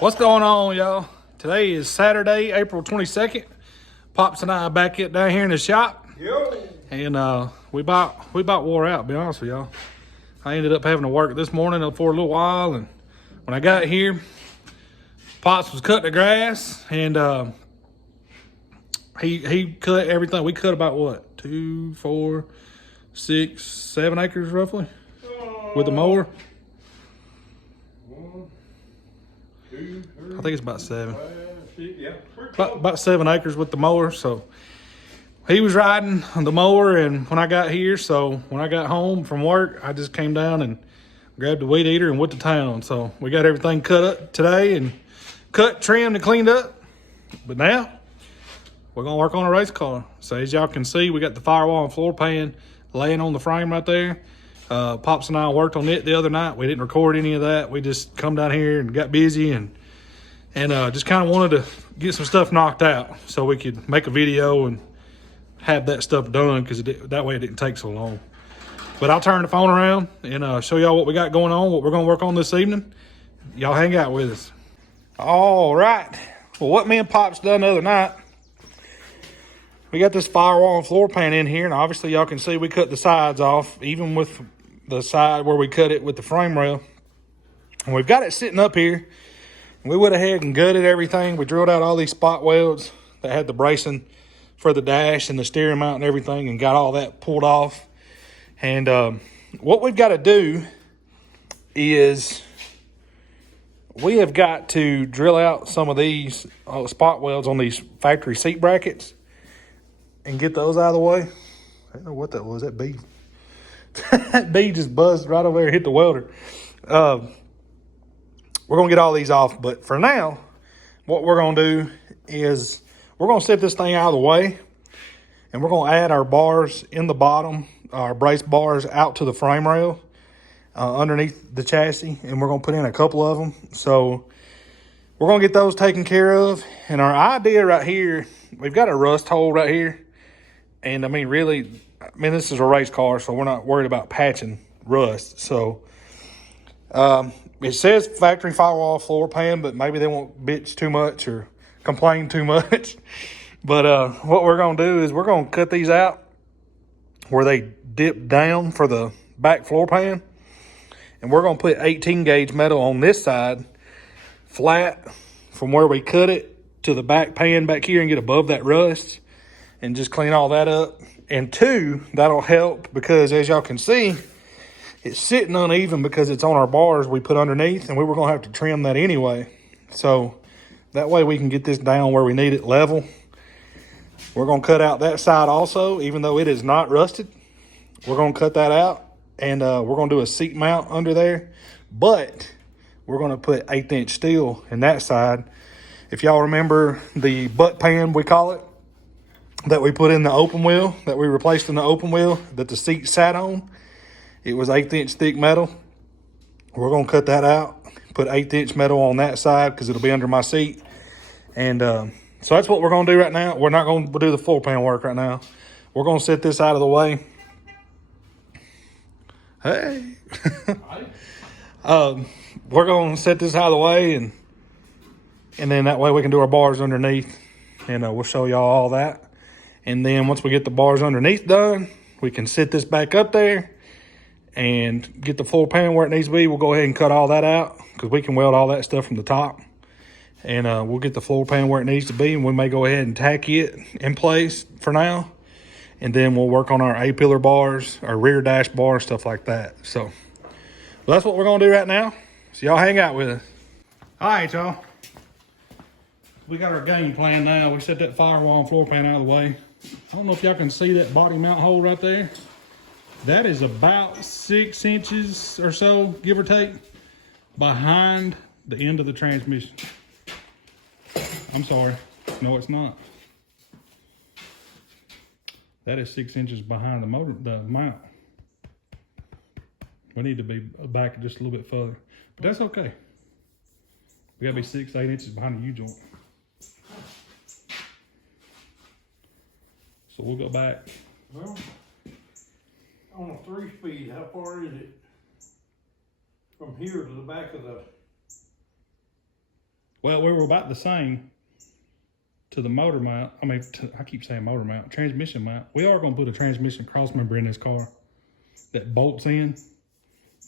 What's going on, y'all? Today is Saturday, April 22nd. Pops and I are back down here in the shop. Yo. And we about wore out, to be honest with y'all. I ended up having to work this morning for a little while, and when I got here, Pops was cutting the grass, and he cut everything. We cut about what, 2, 4, 6, 7 acres roughly with the mower. 1, 2, 3, I think it's about 7. 5, 6, yeah, About 7 acres with the mower. So he was riding the mower, and when I got here, so when I got home from work, I just came down and grabbed the weed eater and went to town. So we got everything cut up today and cut, trimmed, and cleaned up. But now we're gonna work on a race car. So as y'all can see, we got the firewall and floor pan laying on the frame right there. Pops and I worked on it the other night. We didn't record any of that. We just come down here and got busy and just kind of wanted to get some stuff knocked out so we could make a video and have that stuff done, because that way it didn't take so long. But I'll turn the phone around and show y'all what we got going on, what we're gonna work on this evening. Y'all hang out with us. All right. Well, what me and Pops done the other night, we got this firewall and floor pan in here, and obviously y'all can see we cut the sides off, even with the side where we cut it with the frame rail. And we've got it sitting up here. We went ahead and gutted everything. We drilled out all these spot welds that had the bracing for the dash and the steering mount and everything, and got all that pulled off. And what we've got to do is we have got to drill out some of these spot welds on these factory seat brackets and get those out of the way. I don't know what that was. That bee. That bee just buzzed right over there and hit the welder. We're going to get all these off. But for now, what we're going to do is we're going to set this thing out of the way. And we're going to add our bars in the bottom, our brace bars out to the frame rail underneath the chassis. And we're going to put in a couple of them. So we're going to get those taken care of. And our idea right here, we've got a rust hole right here. And I mean, really, this is a race car, so we're not worried about patching rust. So it says factory firewall floor pan, but maybe they won't bitch too much or complain too much. But what we're going to do is we're going to cut these out where they dip down for the back floor pan. And we're going to put 18 gauge metal on this side, flat from where we cut it to the back pan back here, and get above that rust and just clean all that up. And 2, that'll help because, as y'all can see, it's sitting uneven because it's on our bars we put underneath, and we were going to have to trim that anyway. So that way we can get this down where we need it level. We're going to cut out that side also, even though it is not rusted. We're going to cut that out, and we're going to do a seat mount under there. But we're going to put 1/8" steel in that side. If y'all remember the butt pan, we call it, that we put in the open wheel, that we replaced in the open wheel that the seat sat on, it was 1/8" thick metal. We're going to cut that out, put 1/8" metal on that side because it'll be under my seat. And so that's what we're going to do right now. We're not going to do the floor pan work right now. We're going to set this out of the way. Hey. We're going to set this out of the way, and then that way we can do our bars underneath. And we'll show y'all all that. And then once we get the bars underneath done, we can sit this back up there and get the floor pan where it needs to be. We'll go ahead and cut all that out because we can weld all that stuff from the top. And we'll get the floor pan where it needs to be, and we may go ahead and tacky it in place for now. And then we'll work on our A-pillar bars, our rear dash bars, stuff like that. So well, that's what we're going to do right now. So y'all hang out with us. All right, y'all. We got our game plan now. We set that firewall and floor pan out of the way. I don't know if y'all can see that body mount hole right there. That is about 6 inches or so, give or take, behind the end of the transmission. I'm sorry. No, it's not. That is 6 inches behind the motor, the mount. We need to be back just a little bit further, but that's okay. We gotta be 6 to 8 inches behind the U-joint. So we'll go back. Well, on a 3-speed, how far is it from here to the back of the Well, we were about the same to the motor mount. I keep saying motor mount, transmission mount. We are going to put a transmission cross member in this car that bolts in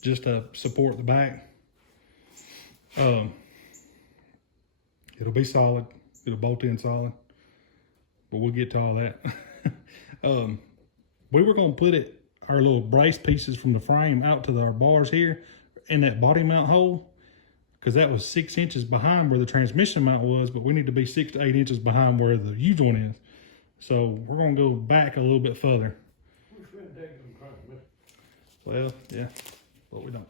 just to support the back. It'll be solid. It'll bolt in solid, but we'll get to all that. We were going to put our little brace pieces from the frame out to our bars here in that body mount hole, because that was 6 inches behind where the transmission mount was, but we need to be 6 to 8 inches behind where the U-joint is. So we're going to go back a little bit further. Well, yeah, but we don't.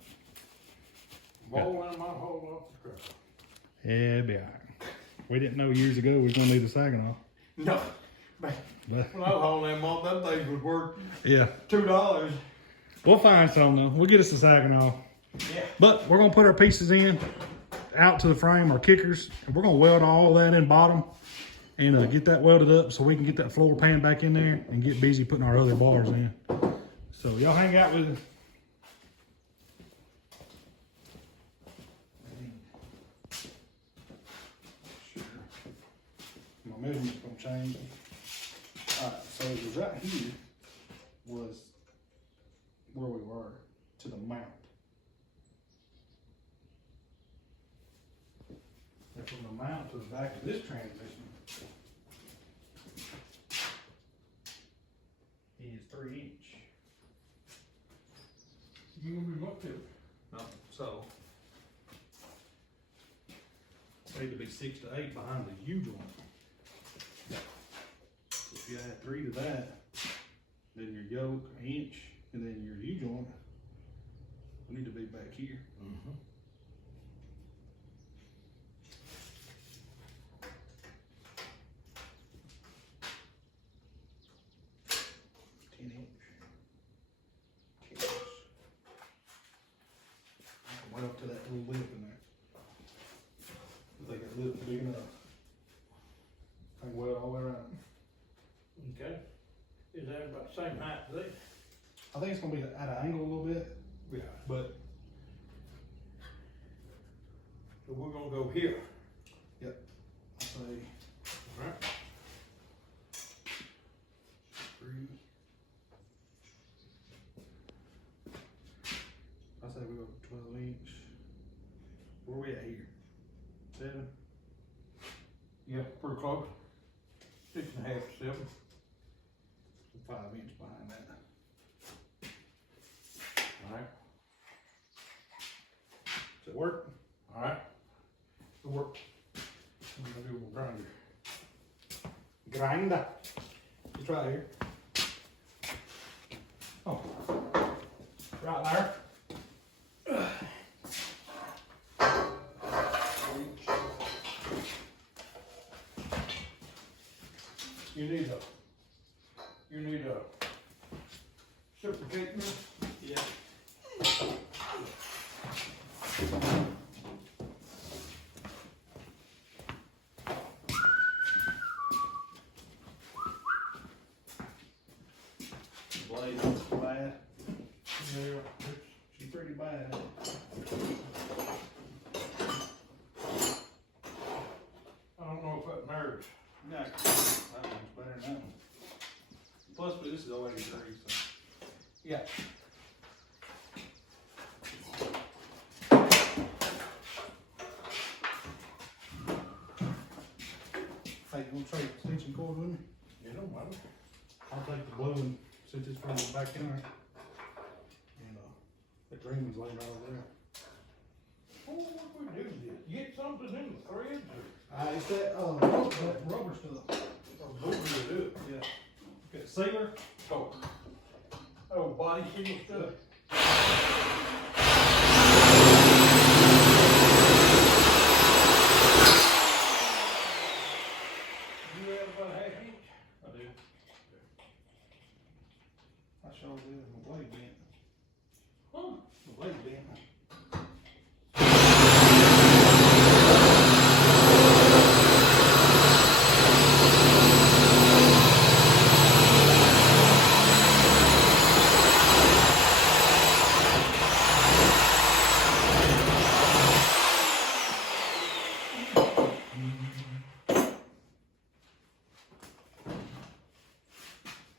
Ball in my hole off the truck. Yeah, it'll be all right. We didn't know years ago we was going to need a Saginaw. No. But, When I was hauling them off, them things was worth yeah. $2. We'll find some though. We'll get us a Saginaw. Yeah. But we're going to put our pieces in, out to the frame, our kickers, and we're going to weld all that in bottom and get that welded up so we can get that floor pan back in there and get busy putting our other bars in. So y'all hang out with us. My measurement's going to change. Alright, so it was right here was where we were to the mount. And from the mount to the back of this transmission is 3 inch. You gonna be what to? No, so need to be 6 to 8 behind the U joint. So if you add 3 to that, then your yoke, an inch, and then your U joint will need to be back here. Mm-hmm. 10 inch. I can weld up to that little lip in there. I think that lip's big enough. I can weld all the way around. Okay. Is that about the same height as this? I think it's gonna be at an angle a little bit. Yeah. But So we're gonna go here. yep. I'll say Alright. 3. I say we go 12 inch. Where we at here? 7? Yeah, pretty close. 6.5 to 7. 5 inch behind that. Alright. Does it work? Alright. It work. I'm gonna do a grinder. Grinder. Just right here. Oh. Right there. You need a reciprocating this. Yeah. Blade is bad. Yeah. She's pretty bad. I don't know if that matters. No, that one's better than that one. Plus, this is 083, so. Yeah. Hey, you want to trade extension cord with me? It don't matter. I'll take the blue one since it's from the back in there. And the green one's laying right over there. Oh, what we do is get something in the threads or It's that rubber stuff. what we do? Yeah. Got sealer. Oh, body seal stuff. You have about a 1/2 inch? I do. I sure did. My blade bent. Huh. My blade bent. Need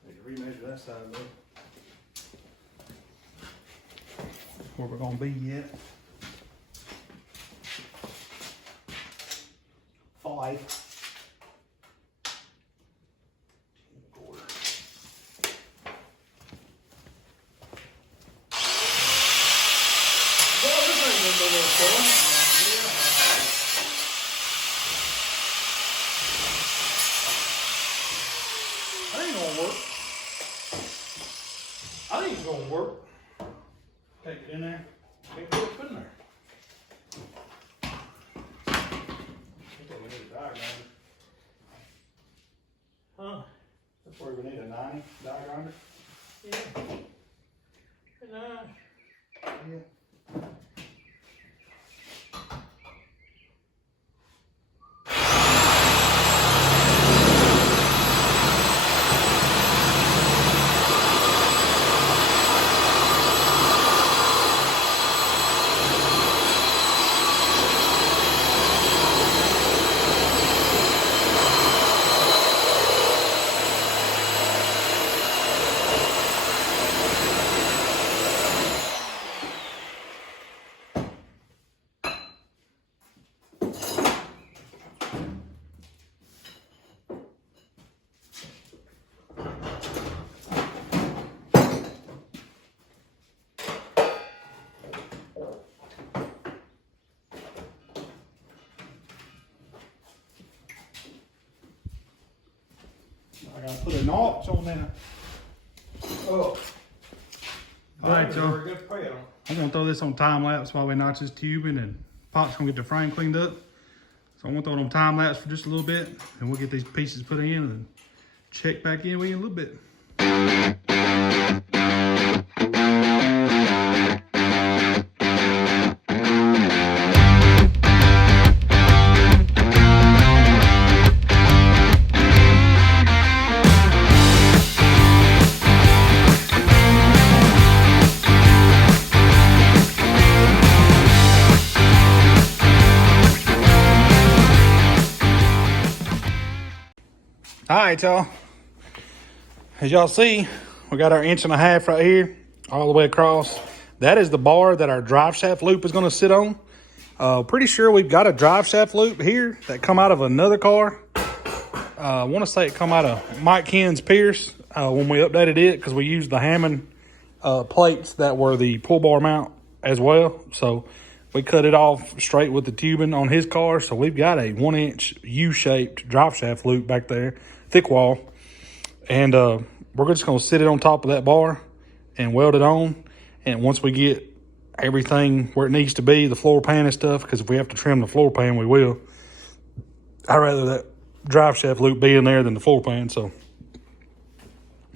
to remeasure that side though. Where we're gonna be yet. 5. That ain't gonna work. I think it's gonna work. Take it in there. Can't put it in there. I think we need a diagram. Huh? That's where we need a 90 diagram. Yeah. Yeah. I gotta put a notch on that. Oh. Alright, y'all. I'm gonna throw this on time lapse while we notch this tubing, and Pop's gonna get the frame cleaned up. So I'm gonna throw it on time lapse for just a little bit, and we'll get these pieces put in and check back in with you in a little bit. All right, y'all. As y'all see, we got our 1.5 inches right here, all the way across. That is the bar that our drive shaft loop is going to sit on. Pretty sure we've got a drive shaft loop here that come out of another car. I want to say it come out of Mike Ken's Pierce when we updated it, because we used the Hammond plates that were the pull bar mount as well. So we cut it off straight with the tubing on his car. So we've got a 1-inch U-shaped drive shaft loop back there, thick wall. And we're just going to sit it on top of that bar and weld it on. And once we get everything where it needs to be, the floor pan and stuff, because if we have to trim the floor pan, we will. I'd rather that drive shaft loop be in there than the floor pan. So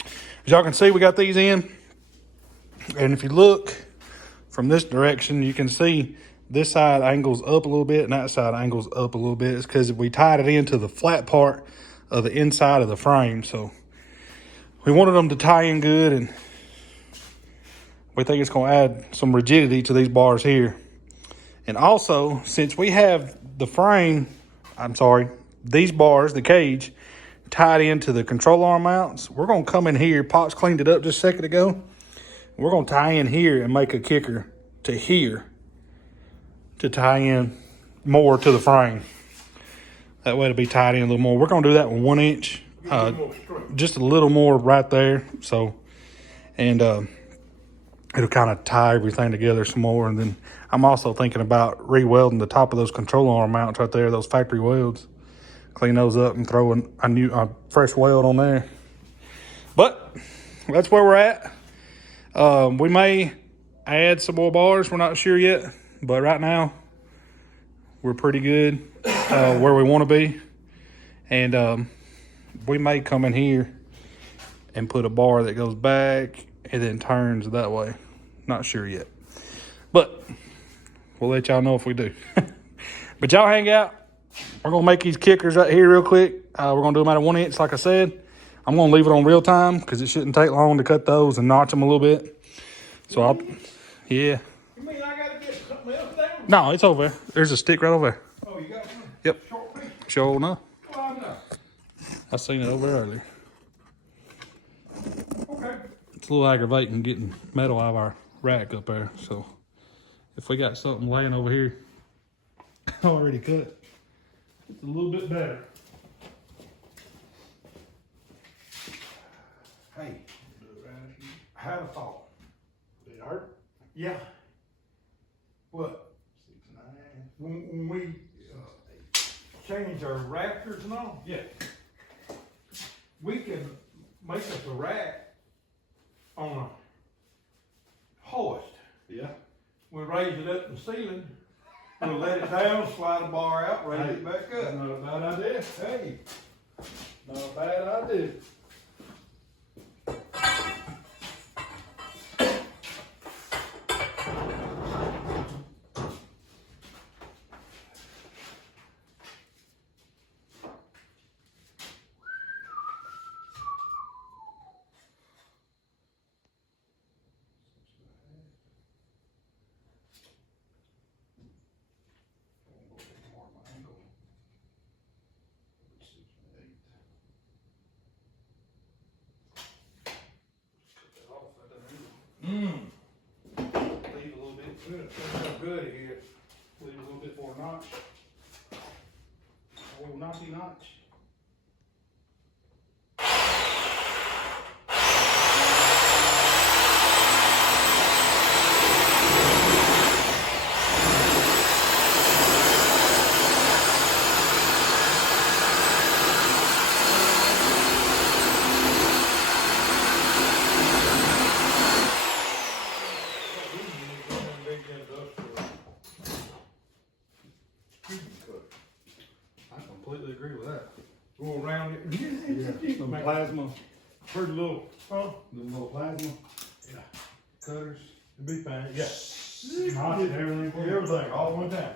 as y'all can see, we got these in. And if you look from this direction, you can see this side angles up a little bit and that side angles up a little bit. It's because we tied it into the flat part of the inside of the frame. So we wanted them to tie in good, and we think it's going to add some rigidity to these bars here. And also, since we have the these bars, the cage, tied into the control arm mounts, we're going to come in here. Pops cleaned it up just a second ago. We're going to tie in here and make a kicker to here to tie in more to the frame. That way it'll be tied in a little more. We're going to do that with 1 inch, just a little more right there. So, and it'll kind of tie everything together some more. And then I'm also thinking about re-welding the top of those control arm mounts right there, those factory welds. Clean those up and throw a fresh weld on there. But that's where we're at. We may add some more bars. We're not sure yet. But right now, we're pretty good where we want to be. And we may come in here and put a bar that goes back and then turns that way. Not sure yet. But we'll let y'all know if we do. But y'all hang out. We're going to make these kickers right here real quick. We're going to do them out of 1 inch, like I said. I'm going to leave it on real time because it shouldn't take long to cut those and notch them a little bit. So yeah. You mean I got to get something else down? No, it's over there. There's a stick right over there. Oh, you got one? Yep. Short piece. Sure enough. Well, I know. I seen it over earlier. Okay. It's a little aggravating getting metal out of our rack up there. So if we got something laying over here already cut, it's a little bit better. Hey, I had a thought. Did it hurt? Yeah. What? 6, 9. When we change our rafters and all, Yeah. we can make us a rack on a hoist. Yeah. We raise it up in the ceiling, we'll let it down, slide a bar out, raise it back That's up. not a bad idea. Hey, Not a bad idea. Leave a little bit. good, that's how good it is. Leave a little bit for a notch. A little notchy notch. I completely agree with that. Go around it. Some Make plasma, pretty little, huh? the little plasma Yeah. cutters. It'll be fine, yeah. Notch and everything for you. Everything, all one time.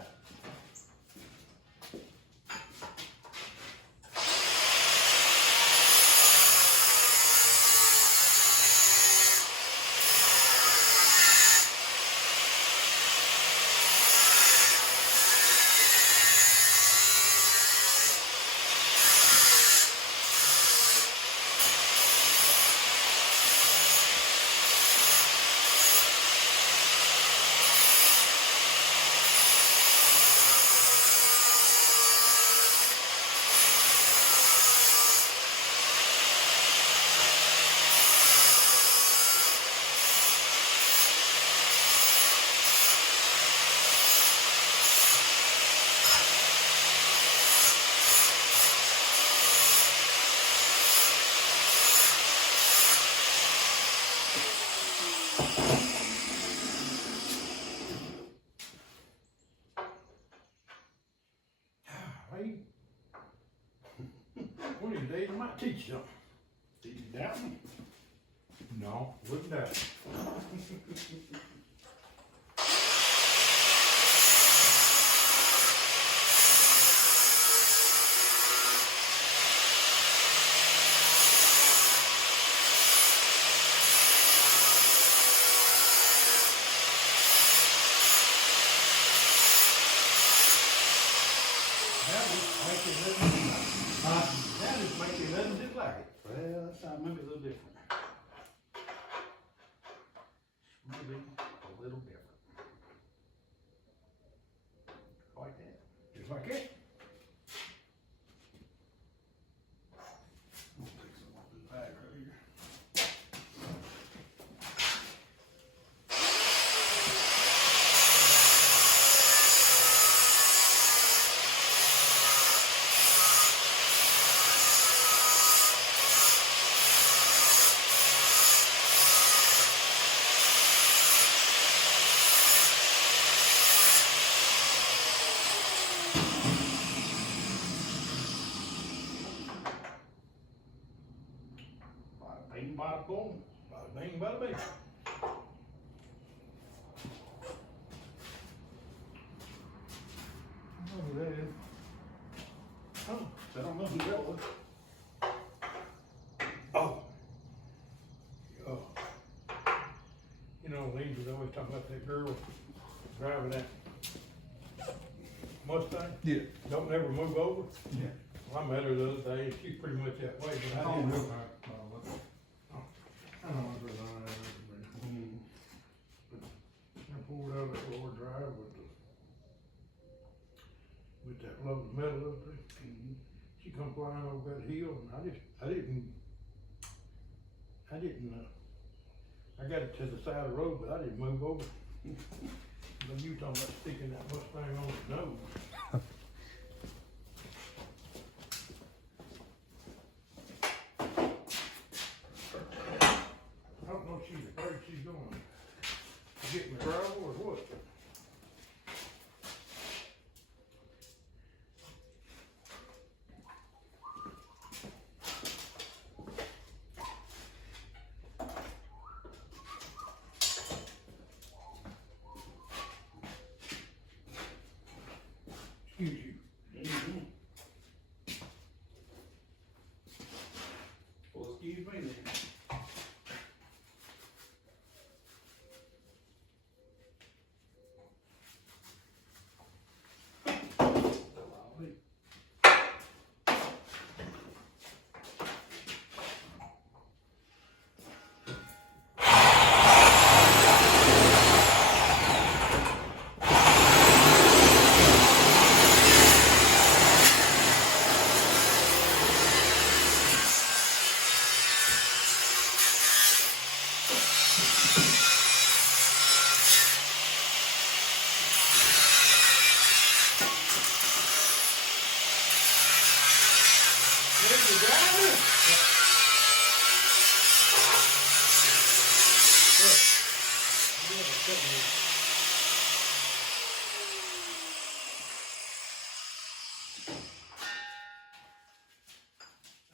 Hey, one of these days I might teach you something. Did you doubt me? No, wouldn't doubt it. That just makes it living, that just makes it living just like it. Well, that side might be a little different. Maybe a little different. Like that. Just like it. I'm gonna take some off this bag right here. Bada bing, bada boom. Bada bing, bada bing. I know who that is. Oh, I don't know who that was. Oh. Oh. You know, Lee was always talking about that girl driving that Mustang. Yeah. Don't never move over. Yeah. Well, I met her the other day, and she's pretty much that way, but I didn't know her. I don't know her line. I pulled out that lower drive with that load of metal up there. She come flying over that hill, and I got it to the side of the road, but I didn't move over. But you talking about sticking that Mustang on the nose. I don't know if she's afraid she's going to get me gravel or what. Excuse you. Well, excuse me then.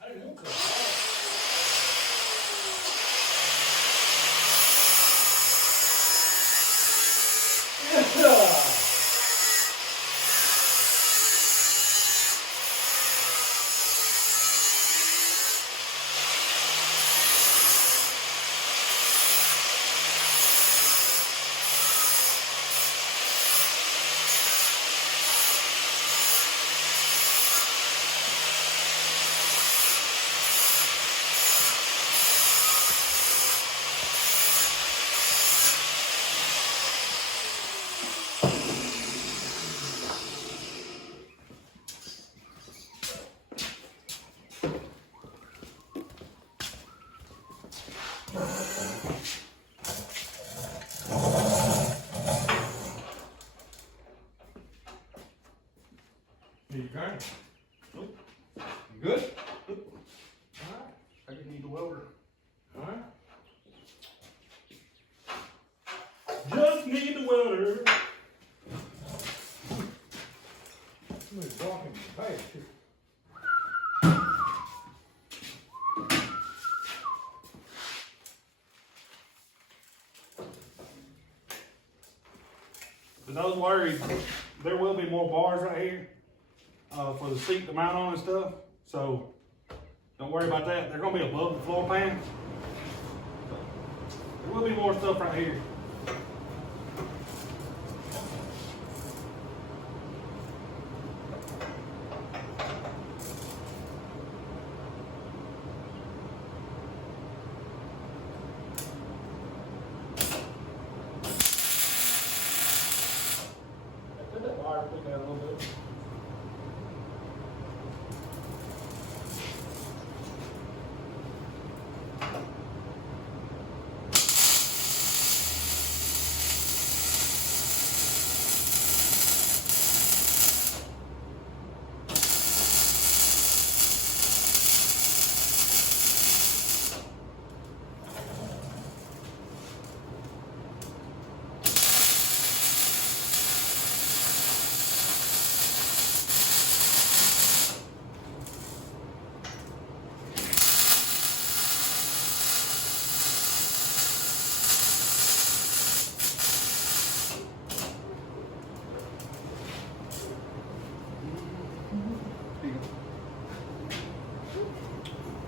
I didn't want to. You going? Nope. You good? Alright. I just need the welder. Alright. Just need the welder. Somebody's walking past you. For those worried, there will be more bars right here for the seat to mount on and stuff. So don't worry about that. They're going to be above the floor pan. There will be more stuff right here. Let that wire stick out a little bit.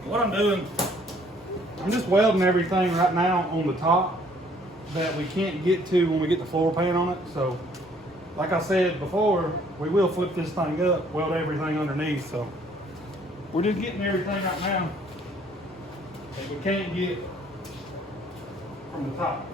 What I'm doing, I'm just welding everything right now on the top that we can't get to when we get the floor pan on it. So, like I said before, we will flip this thing up, weld everything underneath. So we're just getting everything right now that we can't get from the top.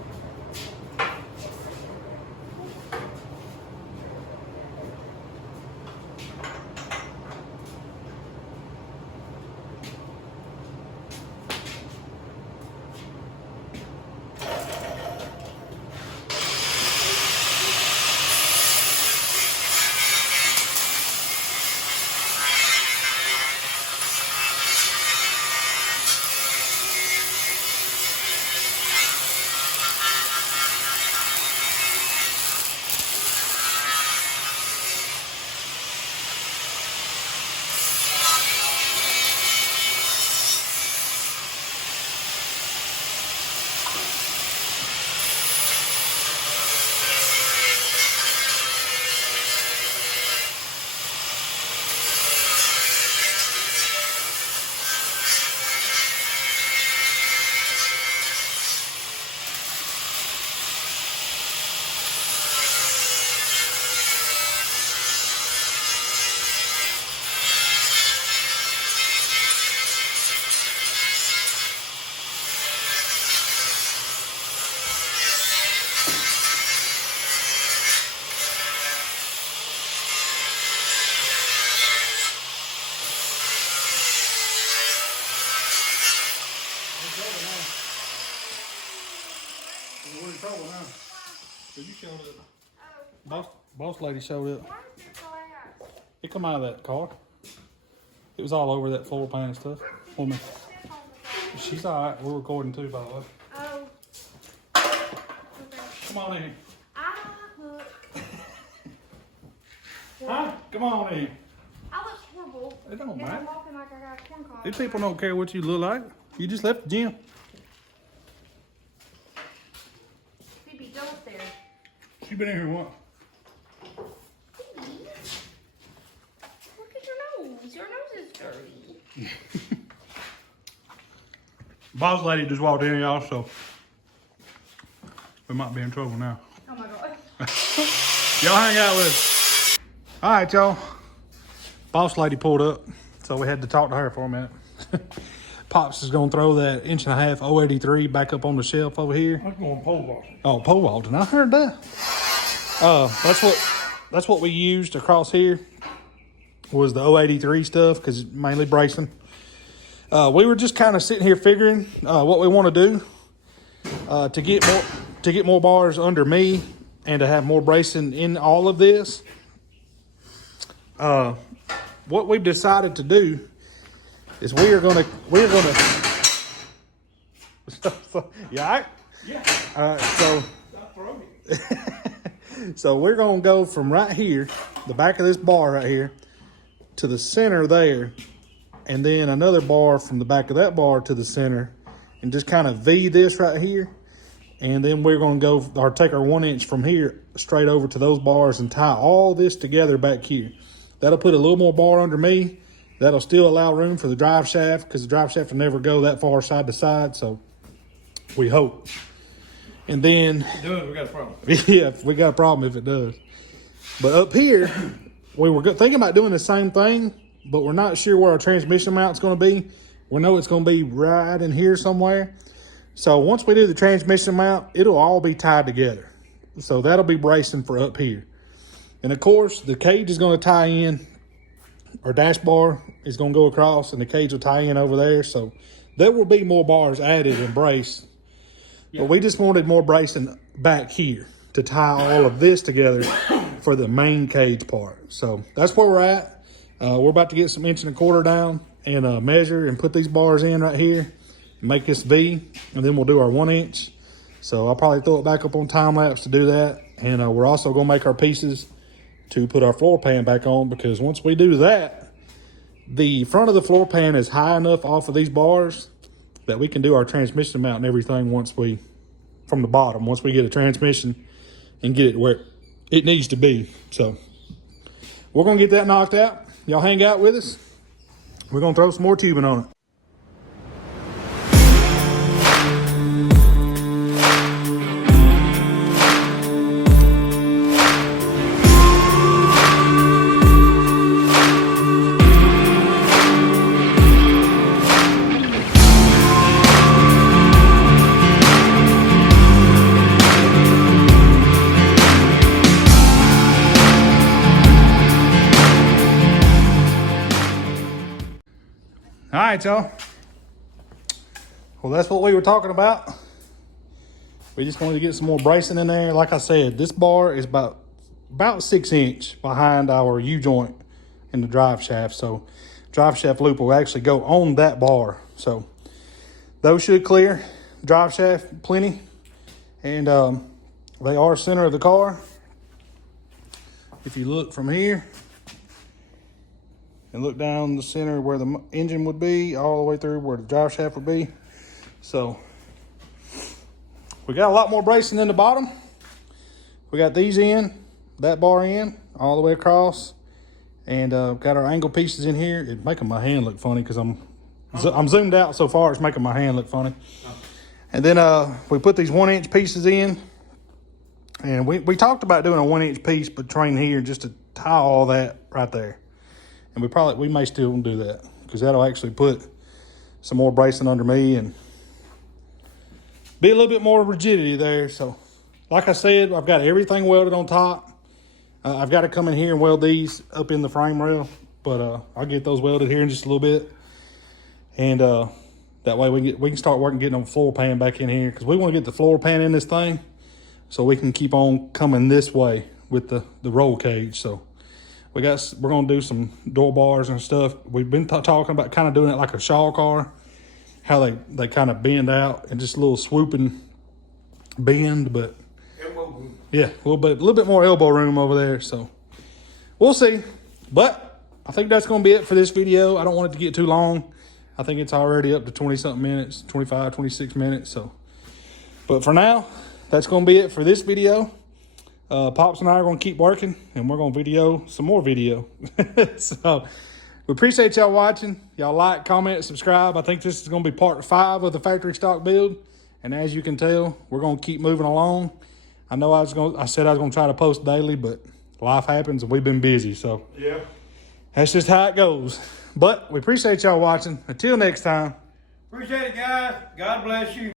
We're in trouble now. So you showed up. Boss lady showed up. It come out of that car. It was all over that floor pan and stuff. Woman. She's alright. We're recording too, by the way. Oh. Come on in here. Look. Huh? Come on in. I look horrible. It don't And matter. I'm walking like I got a corn cob. These people don't care what you look like. You just left the gym. Phoebe, go up there. She been in here what? Phoebe, look at your nose. Your nose is dirty. Boss lady just walked in, y'all, so we might be in trouble now. Oh my god. Y'all hang out with us. All right, y'all. Boss lady pulled up, so we had to talk to her for a minute. Pops is gonna throw that 1.5" 083 back up on the shelf over here. I'm going pole vaulting. Oh, pole vaulting. I heard that. That's what we used across here was the 083 stuff because it's mainly bracing. We were just kind of sitting here figuring what we want to do to get more bars under me and to have more bracing in all of this. What we've decided to do is we're gonna yeah, all right? Yeah. So Stop throwing it. so we're gonna go from right here, the back of this bar right here, to the center there, and then another bar from the back of that bar to the center, and just kind of V this right here. And then we're gonna go or take our 1 inch from here straight over to those bars and tie all this together back here. That'll put a little more bar under me. That'll still allow room for the drive shaft because the drive shaft will never go that far side to side. So we hope. And then, Do it, we got a problem. yeah, we got a problem if it does. But up here, we were thinking about doing the same thing, but we're not sure where our transmission mount's going to be. We know it's going to be right in here somewhere. So once we do the transmission mount, it'll all be tied together. So that'll be bracing for up here. And of course, the cage is going to tie in. Our dash bar is going to go across, and the cage will tie in over there. So there will be more bars added and braced. Yeah. But we just wanted more bracing back here to tie all of this together for the main cage part. So that's where we're at. We're about to get some 1 1/4 down and measure and put these bars in right here. Make this V, and then we'll do our 1 inch. So I'll probably throw it back up on time lapse to do that. And we're also going to make our pieces to put our floor pan back on, because once we do that, the front of the floor pan is high enough off of these bars that we can do our transmission mount and everything from the bottom, once we get a transmission and get it where it needs to be. So we're going to get that knocked out. Y'all hang out with us. We're going to throw some more tubing on it. All right, y'all. Well, that's what we were talking about. We just wanted to get some more bracing in there. Like I said, this bar is about 6 inch behind our U-joint in the drive shaft. So drive shaft loop will actually go on that bar. So those should clear. Drive shaft plenty. And they are center of the car. If you look from here and look down the center where the engine would be, all the way through where the drive shaft would be. So we got a lot more bracing in the bottom. We got these in, that bar in, all the way across. And got our angle pieces in here. It's making my hand look funny because I'm zoomed out so far, it's making my hand look funny. And then we put these 1 inch pieces in. And we talked about doing a 1 inch piece between here just to tie all that right there. And we may still do that because that'll actually put some more bracing under me and be a little bit more rigidity there. So like I said, I've got everything welded on top. I've got to come in here and weld these up in the frame rail, but I'll get those welded here in just a little bit. And that way we can start working getting on floor pan back in here because we want to get the floor pan in this thing so we can keep on coming this way with the roll cage. So we're going to do some door bars and stuff. We've been talking about kind of doing it like a shawl car, how they kind of bend out and just a little swooping bend, but yeah, a little bit more elbow room over there. So we'll see. But I think that's going to be it for this video. I don't want it to get too long. I think it's already up to 20-something minutes, 25, 26 minutes. So, but for now, that's going to be it for this video. Pops and I are going to keep working, and we're going to video some more video. So we appreciate y'all watching. Y'all like, comment, subscribe. I think this is going to be part 5 of the factory stock build. And as you can tell, we're going to keep moving along. I know I said I was going to try to post daily, but life happens and we've been busy. So Yeah. that's just how it goes. But we appreciate y'all watching. Until next time. Appreciate it, guys. God bless you.